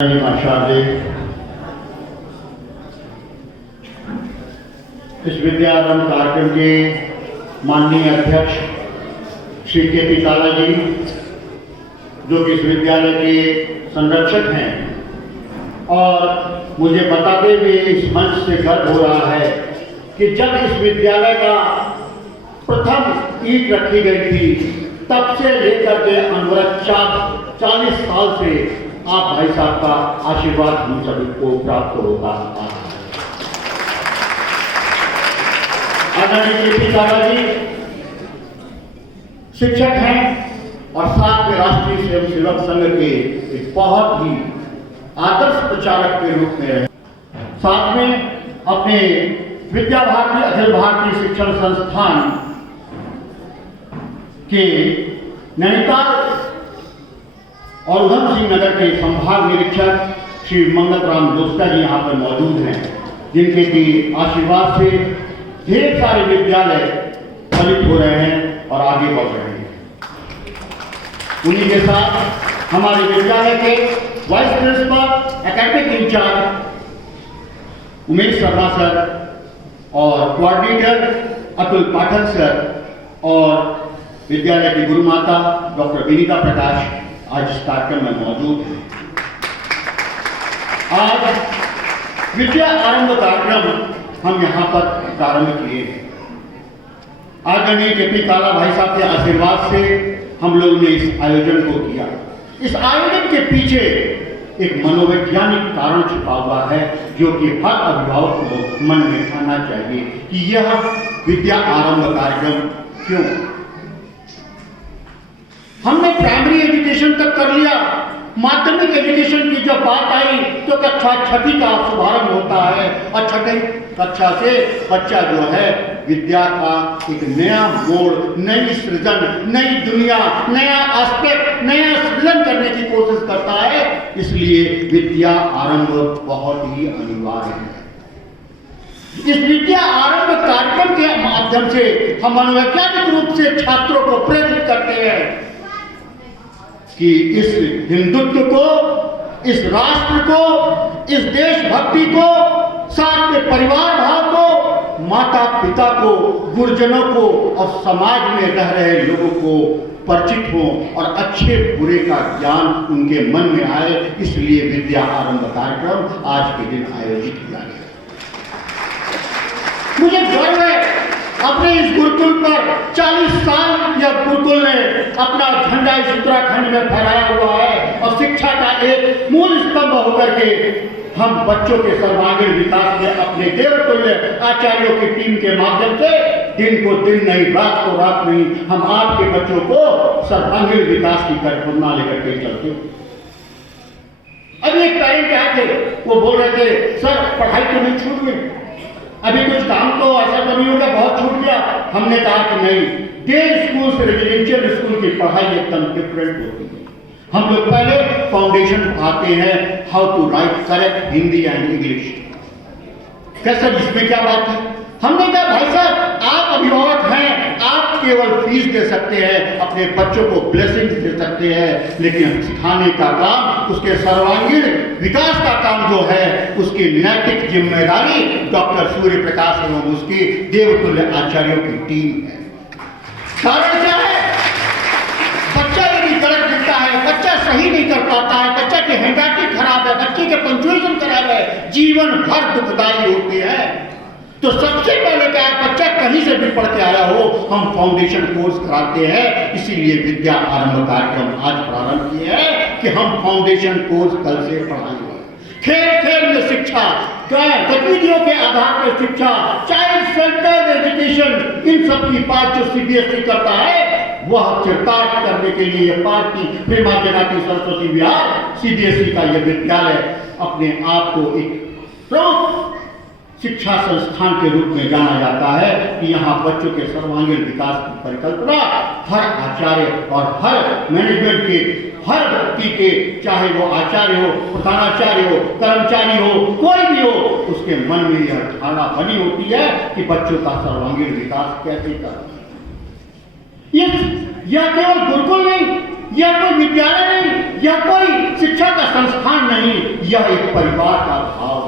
आचार्य इस विद्यारंभ कार्यक्रम के माननीय अध्यक्ष श्री के.पी. काला जी, जो कि इस विद्यालय के संरक्षक हैं, और मुझे बताते हुए इस मंच से गर्व हो रहा है कि जब इस विद्यालय का प्रथम ईंट रखी गई थी, तब से लेकर के अनवरत 40 साल से आप भाई साहब का आशीर्वाद हम सभी को प्राप्त होता है। आदरणीय के.पी. काला जी शिक्षक हैं और साथ में राष्ट्रीय स्वयंसेवक संघ के एक बहुत ही आदर्श प्रचारक के रूप में रहे। साथ में अपने विद्या भारती अखिल भारतीय शिक्षण संस्थान के नैनीताल और उधम सिंह नगर के संभाग निरीक्षक श्री मंगल राम जोस्ता जी यहाँ पर मौजूद हैं, जिनके की आशीर्वाद से ढेर सारे विद्यालय फलित हो रहे हैं और आगे बढ़ रहे हैं। उन्हीं के साथ हमारे विद्यालय के vice principal academic incharge Umesh Sharma sir और कोऑर्डिनेटर अतुल पाठक सर और विद्यालय की गुरु माता डॉक्टर विनीता प्रकाश आज इस कार्यक्रम में मौजूद है। आज विद्या आरंभ कार्यक्रम हम यहाँ पर प्रारंभ किए हैं। आदरणीय के.पी. काला भाई साहब के आशीर्वाद से हम लोग ने इस आयोजन को किया। इस आयोजन के पीछे एक मनोवैज्ञानिक कारण छुपा हुआ है, जो कि हर अभिभावक को मन में आना चाहिए कि यह विद्या आरंभ कार्यक्रम क्यों। हमने प्राइमरी एजुकेशन तक कर लिया, माध्यमिक एजुकेशन की जब बात आई तो कक्षा 6 का शुभारंभ होता है और 6वीं कक्षा से बच्चा जो है विद्या का एक नया मोड़, नई सृजन, नई दुनिया, नया एस्पेक्ट, नया सृजन करने की कोशिश करता है। इसलिए विद्या आरंभ बहुत ही अनिवार्य है। इस विद्या आरंभ कार्यक्रम के माध्यम से हम मनोवैज्ञानिक रूप से छात्रों को प्रेरित करते हैं कि इस हिंदुत्व को, इस राष्ट्र को, इस देशभक्ति को, साथ में परिवार भाव को, माता पिता को, गुरुजनों को और समाज में रह रहे लोगों को परिचित हो और अच्छे बुरे का ज्ञान उनके मन में आए। इसलिए विद्या आरंभ कार्यक्रम आज के दिन आयोजित किया गया। मुझे गर्व है अपने इस गुरुकुल पर 40 साल यह गुरुकुल ने अपना झंडा इस उत्तराखंड में फहराया हुआ है और शिक्षा का एक मूल स्तंभ होकर के हम बच्चों के सर्वांगीण विकास में अपने देवतुल्य आचार्यों की टीम के माध्यम से दिन को दिन नहीं, रात को रात नहीं, हम आपके बच्चों को सर्वांगीण विकास की कल्पना लेकर के चलते। अभी एक पेरेंट आए थे, वो बोल रहे थे सर पढ़ाई तो नहीं छूट गई, अभी कुछ काम तो ऐसा तो नहीं होगा बहुत छूट गया। हमने कहा कि नहीं, डे स्कूल से रेजिडेंशियल स्कूल की पढ़ाई एकदम डिफरेंट होती है। हम लोग पहले फाउंडेशन पढ़ाते हैं, how to write correct Hindi and English. कैसे, इसमें क्या बात है? हमने कहा भाई साहब आप अभिभावक हैं, आप केवल फीस दे सकते हैं, अपने बच्चों को ब्लेसिंग्स दे सकते हैं, लेकिन सिखाने का काम, उसके सर्वांगीण विकास का काम जो है, उसकी नैतिक जिम्मेदारी डॉक्टर सूर्य प्रकाश एवं उसकी देवतुल्य आचार्यों की टीम है। कारण क्या है? बच्चा यदि गलत लिखता है, बच्चा सही नहीं कर पाता है, बच्चा की हैंडराइटिंग खराब है, बच्चे के पंक्चुएशन खराब है, जीवन भर दुखदायी होते हैं। तो सबसे पहले क्या है, बच्चा कहीं से भी पढ़ के आया हो, हम फाउंडेशन कोर्स कराते हैं। इसीलिए विद्या आरंभ कार्यक्रम आज प्रारंभ किए हैं कि हम फाउंडेशन कोर्स कल से पढ़ाएंगे। खेल खेल में शिक्षा, गतिविधियों के आधार पर शिक्षा, चाइल्ड सेंटर्ड एजुकेशन, इन सब की बात जो CBSE करता है वह चरितार्थ करने के लिए पार्टी प्रेमा जनाती सरस्वती विहार CBSE का यह विद्यालय अपने आप को एक प्रमुख शिक्षा संस्थान के रूप में जाना जाता है कि यहाँ बच्चों के सर्वांगीण विकास की परिकल्पना हर आचार्य और हर मैनेजमेंट के, हर व्यक्ति के, चाहे वो आचार्य हो, प्रधानाचार्य हो, कर्मचारी हो, कोई भी हो, उसके मन में यह धारणा बनी होती है कि बच्चों का सर्वांगीण विकास कैसे करना। यह केवल गुरुकुल नहीं, यह कोई विद्यालय नहीं, यह कोई शिक्षा का संस्थान नहीं, यह एक परिवार का भाव।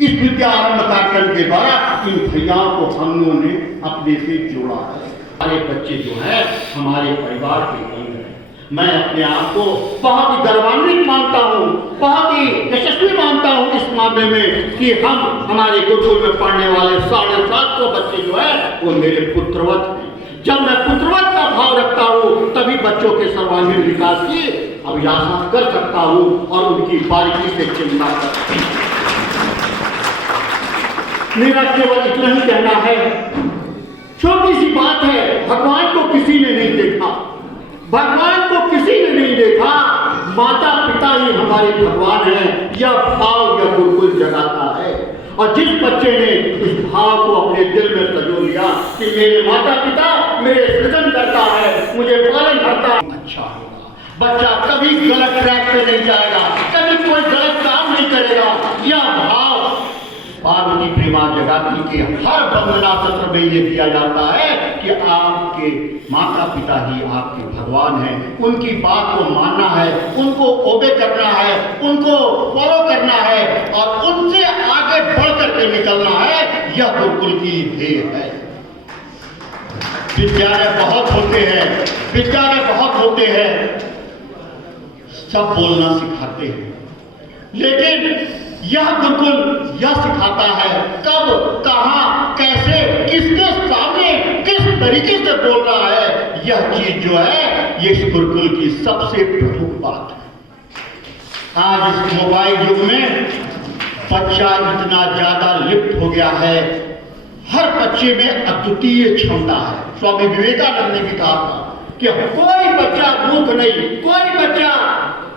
इस विद्या आरंभ कार्यक्रम के द्वारा इन भैयाओं को हम लोगों ने अपने से जोड़ा है। हमारे बच्चे जो है हमारे परिवार के अंग हैं। मैं अपने आप को बहुत ही गौरवान्वित मानता हूँ, बहुत ही यशस्वी मानता हूँ इस मामले में कि हम हमारे गुरुकुल में पढ़ने वाले 750 बच्चे जो है वो मेरे पुत्रवत हैं। जब मैं पुत्रवत का भाव रखता हूँ तभी बच्चों के सर्वांगीण विकास की अभिलाषा कर सकता हूँ और उनकी बारीकी से चिंता कर सकता हूँ। मेरा केवल इतना ही कहना है, छोटी सी बात है, भगवान को किसी ने नहीं देखा, भगवान को किसी ने नहीं देखा, माता पिता ही हमारे भगवान हैं। यह भाव यह गुरुकुल जगाता है। और जिस बच्चे ने इस भाव को अपने दिल में सजो लिया कि मेरे माता पिता मेरे सृजन करता है, मुझे पालन करता है, अच्छा होगा। बच्चा कभी गलत ट्रैक पे नहीं जाएगा, कभी कोई गलत काम नहीं करेगा। यह भाव पार्वती प्रेमा जगाती के हर वंदना सत्र में ये दिया जाता है कि आपके माता पिता ही आपके भगवान हैं। उनकी बात को मानना है, उनको ओबे करना है, उनको फॉलो करना है और उनसे आगे बढ़ करके निकलना है। यह गुरुकुल की ध्येय है। विद्यालय बहुत होते हैं, विद्यालय बहुत होते हैं, सब बोलना सिखाते हैं, लेकिन यह गुरुकुल यह सिखाता है कब, कहां, कैसे, किसके सामने, किस तरीके से बोलना है। यह चीज जो है ये इस गुरुकुल की सबसे प्रमुख बात है। आज इस मोबाइल युग में बच्चा इतना ज्यादा लिप्त हो गया है, हर बच्चे में अद्वितीय क्षमता है। स्वामी विवेकानंद ने भी कहा था कि कोई बच्चा मूर्ख नहीं, कोई बच्चा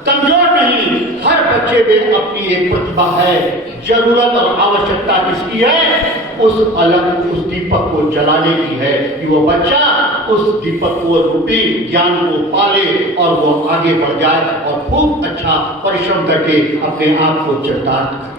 कमजोर नहीं, हर बच्चे में अपनी एक प्रतिभा है। जरूरत और आवश्यकता किसकी है? उस दीपक को जलाने की है कि वो बच्चा उस दीपक को रूपी ज्ञान को पाले और वो आगे बढ़ जाए और खूब अच्छा परिश्रम करके अपने आप को चरितार्थ करे।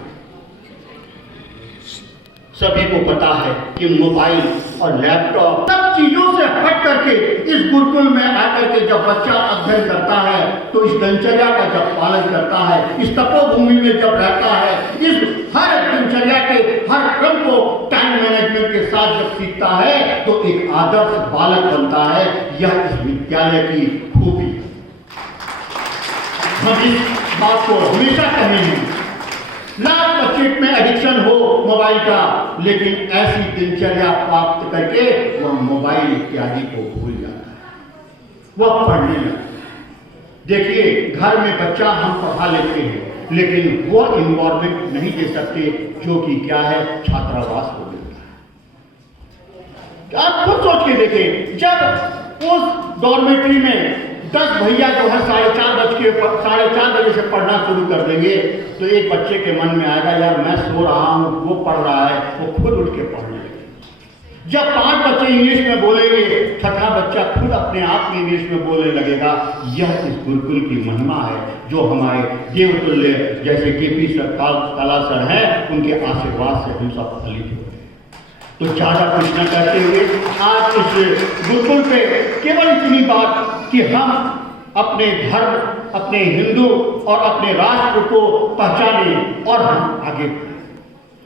सभी को पता है कि मोबाइल और लैपटॉप सब चीजों से हट करके इस गुरुकुल में आकर के जब बच्चा अध्ययन करता है तो इस दिनचर्या का जब पालन करता है, इस तपोभूमि में जब रहता है, इस हर दिनचर्या के हर क्रम को टाइम मैनेजमेंट के साथ जब सीखता है तो एक आदर्श बालक बनता है। यह इस विद्यालय की खूबी है। हम इस बात को हमेशा कहेंगे, लाख बच्चे में एडिक्शन हो मोबाइल का, लेकिन ऐसी दिनचर्या प्राप्त करके वह मोबाइल इत्यादि को भूल जाता है, वह पढ़ने लगता है। देखिए, घर में बच्चा हम पढ़ा लेते हैं, लेकिन वो इन्वॉल्वमेंट नहीं दे सकते जो कि क्या है, छात्रावास हो गया है। आप खुद सोच के देखें, जब उस डॉर्मेट्री में 10 भैया जो है 4:30 बजे से पढ़ना शुरू कर देंगे तो एक बच्चे के मन में आएगा, यार मैं सो रहा हूं, वो पढ़ रहा है, वो खुद उठ के पढ़ने लगेगा। जब 5 बच्चे इंग्लिश में बोलेंगे, छठा बच्चा खुद अपने आप में इंग्लिश में बोलने लगेगा। यह इस गुरुकुल की महिमा है जो हमारे देवतुल्य जैसे केपी कला सर हैं, उनके आशीर्वाद से हम सब फलित हुए। तो ज्यादा कुछ न करते हुए आज इस गुरुकुल पे केवल इतनी बात कि हम अपने धर्म, अपने हिंदू और अपने राष्ट्र को पहचाने और हम आगे बढ़ें।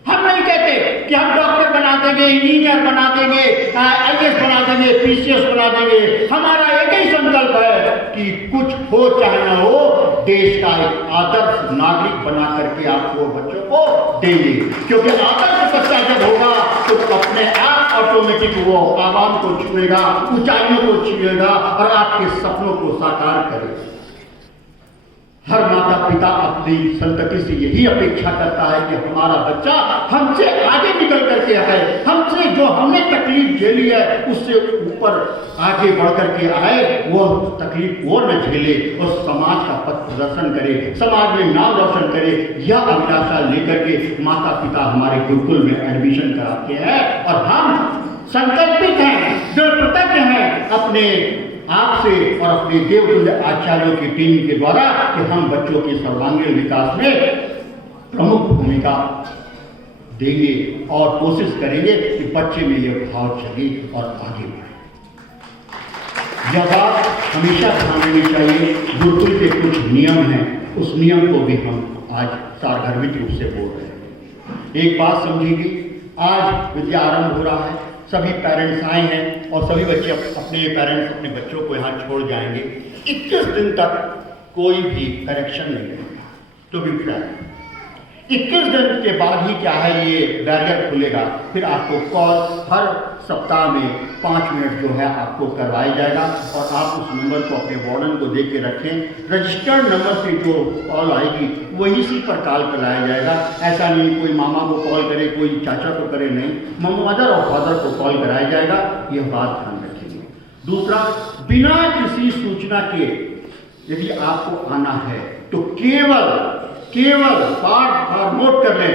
हम नहीं कहते कि हम डॉक्टर बना देंगे, इंजीनियर बना देंगे, आईएएस बना देंगे, पीसीएस बना देंगे। हमारा एक ही संकल्प है कि कुछ हो चाहे न हो, देश का एक आदर्श नागरिक बना करके आपको बच्चों को देंगे। क्योंकि आदर्श बच्चा जब होगा तो अपने आप ऑटोमेटिक वो आवाम को छुएगा, ऊंचाइयों को छुएगा और आपके सपनों को साकार करेगा। हर माता पिता अपनी संतति से यही अपेक्षा करता है कि हमारा बच्चा हमसे आगे निकल करके आए, हमसे जो हमने तकलीफ झेली है उससे ऊपर आगे बढ़ करके आए, वो तकलीफ वो न झेले और समाज का पथ प्रदर्शन करे, समाज में नाम रोशन करे। यह अभिलाषा लेकर के माता पिता हमारे गुरुकुल में एडमिशन कराते हैं और हम संकल्पित हैं, दृढ़ प्रतिज्ञ हैं अपने आपसे और अपने देवतुल्य आचार्यों की टीम के द्वारा कि हम बच्चों के सर्वांगीण विकास में प्रमुख भूमिका देंगे और कोशिश करेंगे कि बच्चे में यह भाव चले और आगे बढ़े। यह बात हमेशा ध्यान देनी चाहिए। गुरुकुल के कुछ नियम हैं, उस नियम को भी हम आज सारगर्भित रूप से बोल रहे हैं। एक बात समझिए, आज विद्या आरंभ हो रहा है, सभी पेरेंट्स आए हैं और सभी बच्चे अपने पेरेंट्स अपने बच्चों को यहाँ छोड़ जाएंगे। 21 दिन तक कोई भी करेक्शन नहीं है, तो भी फ्लैट 21 दिन के बाद ही क्या है ये बैरियर खुलेगा। फिर आपको कॉल हर सप्ताह में 5 मिनट जो है आपको करवाया जाएगा और आप उस नंबर को अपने वार्डन को दे के रखें। रजिस्टर्ड नंबर से जो कॉल आएगी वही सी पर कॉल कराया जाएगा। ऐसा नहीं कोई मामा को कॉल करे, कोई चाचा को करे, नहीं, मदर और फादर को कॉल कराया जाएगा। यह बात ध्यान रखेंगे। दूसरा, बिना किसी सूचना के यदि आपको आना है तो केवल बार नोट कर लें,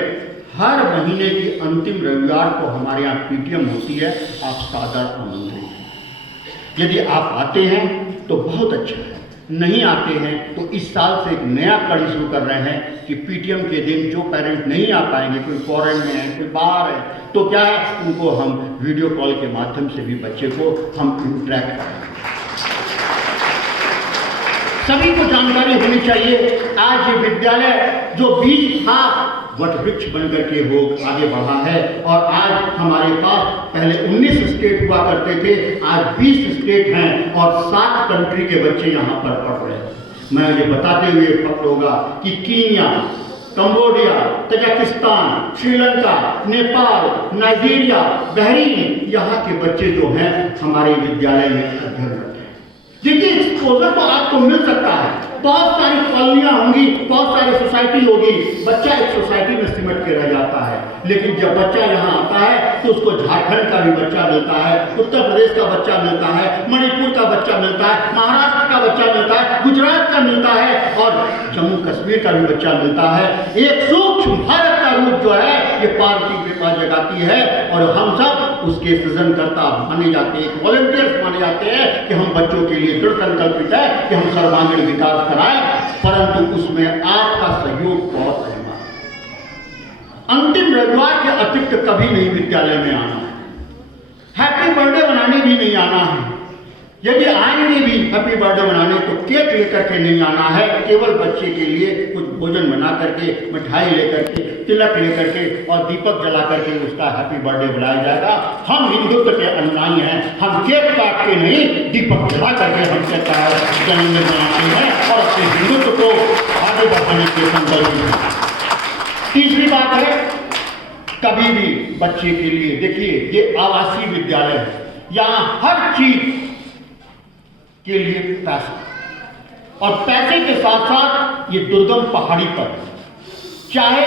हर महीने की अंतिम रविवार को हमारे यहाँ पीटीएम होती है। आप सादर आमंत्रित हैं। यदि आप आते हैं तो बहुत अच्छा है, नहीं आते हैं तो इस साल से एक नया कड़ी शुरू कर रहे हैं कि पीटीएम के दिन जो पेरेंट नहीं आ पाएंगे, कोई फॉरेन में है, कोई बाहर है, तो क्या है उनको हम वीडियो कॉल के माध्यम से भी बच्चे को हम इंटरेक्ट करेंगे। सभी को जानकारी होनी चाहिए। आज ये विद्यालय जो बीज था वट वृक्ष बनकर के वो आगे बढ़ा है और आज हमारे पास पहले 19 स्टेट हुआ करते थे, आज 20 स्टेट हैं और 7 कंट्री के बच्चे यहाँ पर पढ़ रहे हैं। मैं ये बताते हुए फख्र होगा कि Kenya, Cambodia, Tajikistan, Sri Lanka, Nepal, Nigeria, Bahrain, यहाँ के बच्चे जो हैं हमारे विद्यालय में अध्ययन करते हैं। देखिए, एक्सपोजर तो आपको मिल सकता है, बहुत सारी कॉलोनियां होंगी, बहुत सारी सोसाइटी होगी, बच्चा एक सोसाइटी में सिमट के रह जाता है। लेकिन जब बच्चा यहाँ आता है तो उसको झारखंड का भी बच्चा मिलता है, उत्तर प्रदेश का बच्चा मिलता है, मणिपुर का बच्चा मिलता है, महाराष्ट्र का बच्चा मिलता है, गुजरात का मिलता है और जम्मू कश्मीर का भी बच्चा मिलता है। एक सूक्ष्म भारत का रूप जो है ये पार्वती कृपा जगाती है और हम सब उसके सृजनकर्ता माने जाते हैं, वॉलंटियर्स माने जाते हैं कि हम बच्चों के लिए दृढ़ संकल्पित है कि हम सर्वांगीण विकास कराएं, परंतु उसमें आपका सहयोग बहुत अहम है। अंतिम रविवार के अतिरिक्त कभी नहीं विद्यालय में आना है, हैप्पी बर्थडे बनाने भी नहीं आना है। यदि आएंगे भी हैप्पी बर्थडे बनाने तो केक लेकर के नहीं आना है, केवल बच्चे के लिए कुछ भोजन बना करके, मिठाई लेकर के, तिलक लेकर के और दीपक जला करके उसका हैप्पी बर्थडे बनाया जाएगा। हम हिंदुत्व के अनुयायी हैं, हम केक काट के नहीं दीपक जला करके हम जन्मदिन मनाते हैं और अपने हिंदुत्व को आगे बढ़ाने के संकल्प में। तीसरी बात है, कभी भी बच्चे के लिए देखिए ये आवासीय विद्यालय है, यहाँ हर चीज के लिए पैसा और पैसे के साथ साथ ये दुर्गम पहाड़ी पर चाहे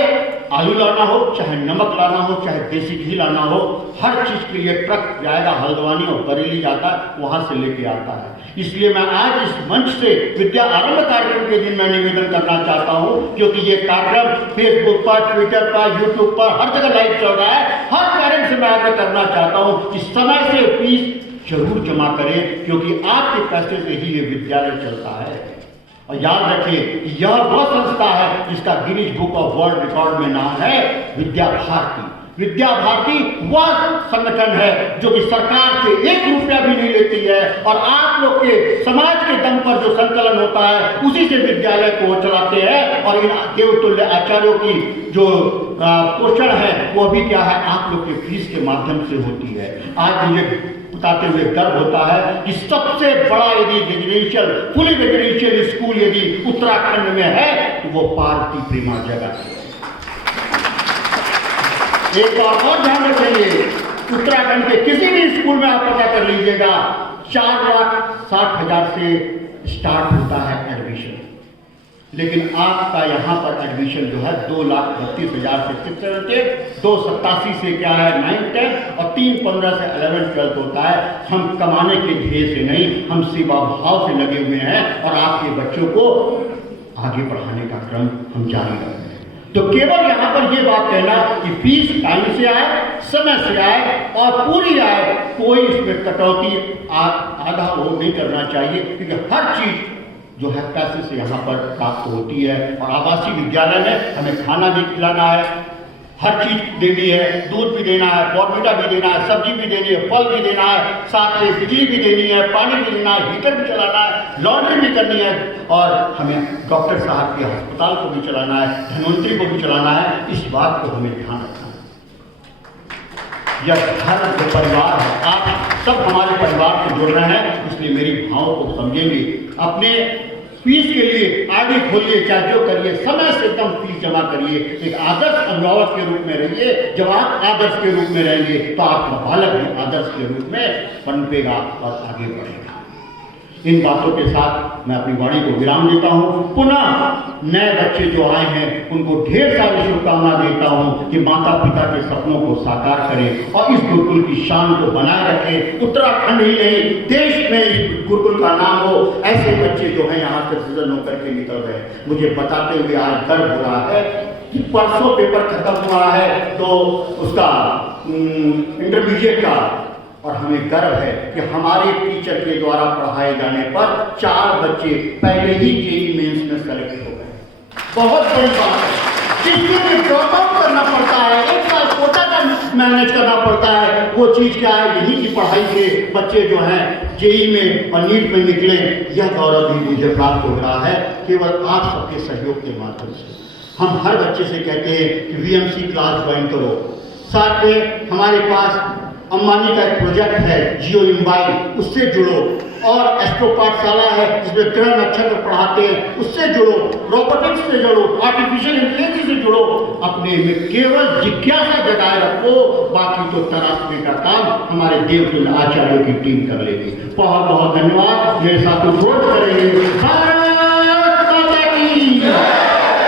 आलू लाना हो, चाहे नमक लाना हो, चाहे देसी घी लाना हो, हर चीज के लिए ट्रक जाएगा हल्द्वानी और बरेली जाता है, वहां से लेके आता है। इसलिए मैं आज इस मंच से विद्या आरंभ कार्यक्रम के दिन मैं निवेदन करना चाहता हूं, क्योंकि ये कार्यक्रम फेसबुक पर, ट्विटर पर, यूट्यूब पर हर जगह लाइव चल रहा है। हर पेरेंट्स से मैं आग्रह करना चाहता हूं कि समय से फीस जरूर जमा करें, क्योंकि आपके पैसे से ही ये विद्यालय चलता है। और याद रखिए यह वह संस्था है जिसका Guinness book of world record में नाम है विद्या भारती। विद्या भारती वह संगठन है जो कि सरकार से 1 रुपया भी नहीं लेती है और आप लोग के समाज के दम पर जो संकलन होता है उसी से विद्यालय को चलाते हैं। और इन देवतुल्य आचार्यों की जो पोषण है वो भी क्या है आप लोग के फीस के माध्यम से होती है। आज मुझे बताते हुए गर्व होता है कि सबसे बड़ा यदि रेजिडेंशियल फुली रेजिडेंशियल स्कूल यदि उत्तराखंड में है तो वो पार्वती प्रेमा जगह है। एक बात और ध्यान रखेंगे, उत्तराखंड के किसी भी स्कूल में आप पता कर लीजिएगा 4,60,000 से स्टार्ट होता है एडमिशन, लेकिन आपका यहाँ पर एडमिशन जो है 2,32,000 से 6 287 से क्या है 9 10 और 315 से 11 12 होता है। हम कमाने के ध्येय से नहीं, हम सेवा भाव से लगे हुए हैं और आपके बच्चों को आगे बढ़ाने का क्रम हम जारी रखते हैं। तो केवल यहाँ पर ये बात कहना कि फीस टाइम से आए, समय से आए और पूरी आए, कोई इसमें कटौती आधा वो नहीं करना चाहिए, क्योंकि हर चीज जो है पैसे से यहाँ पर प्राप्त होती है। और आवासीय विद्यालय में हमें खाना भी खिलाना है, हर चीज देनी है, दूध भी देना है, बॉर्नविटा भी देना है, सब्जी भी देनी है, फल भी देना है, साथ में बिजली भी देनी है, पानी भी देना है, हीटर भी चलाना है, लॉन्ड्री भी करनी है, और हमें डॉक्टर साहब के अस्पताल को भी चलाना है, धन्वंतरी को भी चलाना है। इस बात को हमें ध्यान रखना है। यह घर जो परिवार है, आप सब हमारे परिवार से जुड़ रहे हैं, इसलिए मेरी भावों को समझेंगे। अपने फीस के लिए आगे खोलिए, चाहे जो करिए, समय से कम फीस जमा करिए। एक आदर्श अभिभावक के रूप में रहिए। जब आप आदर्श के रूप में रहेंगे तो आपका बालक भी आदर्श के रूप में पनपेगा और आगे बढ़ेगा। इन बातों के साथ मैं अपनी वाणी को विराम देता हूँ। पुनः नए बच्चे जो आए हैं उनको ढेर सारी शुभकामना देता हूँ कि माता पिता के सपनों को साकार करें और इस गुरुकुल की शान को बनाए रखें। उत्तराखंड ही नहीं, देश में इस गुरुकुल का नाम हो। ऐसे बच्चे जो हैं यहाँ से सिजन होकर के निकल रहे हैं। मुझे बताते हुए आज गर्व हो रहा है कि परसों पेपर खत्म हुआ है तो उसका इंटरमीडिएट का, और हमें गर्व है कि हमारे टीचर के द्वारा पढ़ाए जाने पर 4 बच्चे पहले ही जेईई मेंस में सेलेक्ट हो गए। बहुत बड़ी बात है। जिसके लिए ड्रॉप आउट करना पड़ता है, एक साल कोटा का मैनेज करना पड़ता है, वो चीज क्या है, यही की पढ़ाई से बच्चे जो हैं जेईई में और नीट में निकले। यह गौरव भी मुझे प्राप्त हो रहा है केवल आप सबके सहयोग के माध्यम से। हम हर बच्चे से कहते हैं कि वीएमसी क्लास ज्वाइन करो। साथ में हमारे पास अंबानी का एक प्रोजेक्ट है जियो इम्बाई, उससे जुड़ो। और एस्ट्रो पाठशाला है जिसमें ग्रह नक्षत्र पढ़ाते हैं, उससे जुड़ो। रोबोटिक्स से जुड़ो, आर्टिफिशियल इंटेलिजेंस से जुड़ो। अपने में केवल जिज्ञासा जगाए रखो, बाकी तो तराशने का काम हमारे देवतुल्य आचार्यों की टीम कर लेगी। बहुत बहुत धन्यवाद। मेरे साथ जोड़ करेंगे। भारत माता की जय।